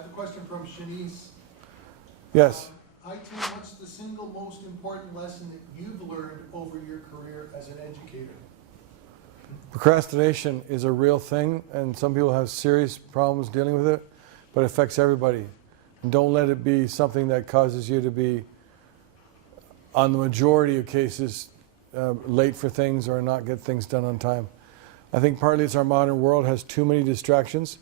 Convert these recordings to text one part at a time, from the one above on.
have a question from Shanice. Yes. IT, what's the single most important lesson that you've learned over your career as an educator? Procrastination is a real thing, and some people have serious problems dealing with it, but it affects everybody. And don't let it be something that causes you to be, on the majority of cases, late for things or not get things done on time. I think partly it's our modern world has too many distractions.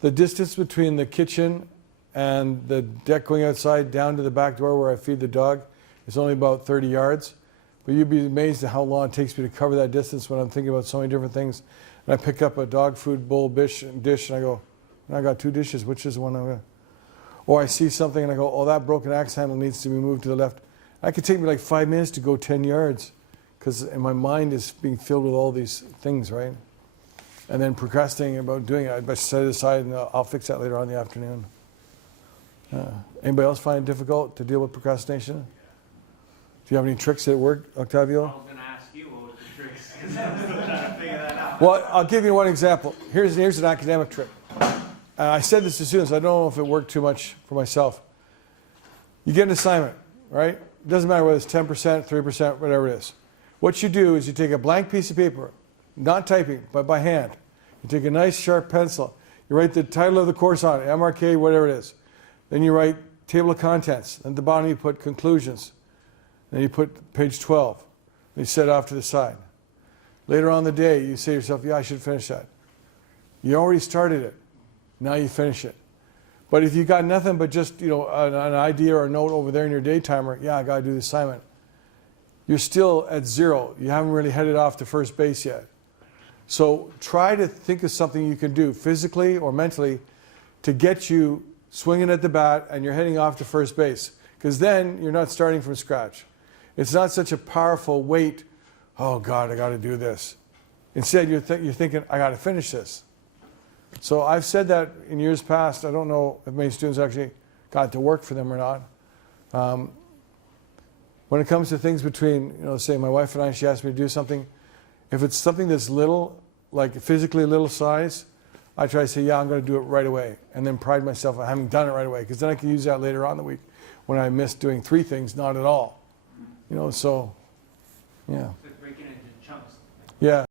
The distance between the kitchen and the deck going outside down to the back door where I feed the dog is only about 30 yards. But you'd be amazed at how long it takes me to cover that distance when I'm thinking about so many different things. And I pick up a dog food bowl dish and I go, I got 2 dishes, which is the one I'm going to... Or I see something and I go, oh, that broken axe handle needs to be moved to the left. It could take me like 5 minutes to go 10 yards because my mind is being filled with all these things, right? And then procrastinating about doing it. I best set it aside and I'll fix that later on in the afternoon. Anybody else find it difficult to deal with procrastination? Do you have any tricks that work, Octavio? I was going to ask you what was the tricks, because I was still trying to figure that out. Well, I'll give you one example. Here's an academic trick. I said this to students. I don't know if it worked too much for myself. You get an assignment, right? It doesn't matter whether it's 10%, 3%, whatever it is. What you do is you take a blank piece of paper, not typing, but by hand. You take a nice sharp pencil. You write the title of the course on it, MRK, whatever it is. Then you write table of contents. And at the bottom you put conclusions. Then you put page 12. And you set it off to the side. Later on in the day, you say to yourself, yeah, I should finish that. You already started it. Now you finish it. But if you got nothing but just an idea or a note over there in your day timer, yeah, I got to do the assignment. You're still at 0. You haven't really headed off to first base yet. So try to think of something you can do physically or mentally to get you swinging at the bat and you're heading off to first base. Because then you're not starting from scratch. It's not such a powerful weight, oh God, I got to do this. Instead, you're thinking, I got to finish this. So I've said that in years past. I don't know if many students actually got to work for them or not. When it comes to things between, say my wife and I, she asked me to do something. If it's something that's little, like physically little size, I try to say, yeah, I'm going to do it right away. And then pride myself on having done it right away. Because then I can use that later on in the week when I miss doing 3 things, not at all. So, yeah. It's like breaking it into chunks. Yeah.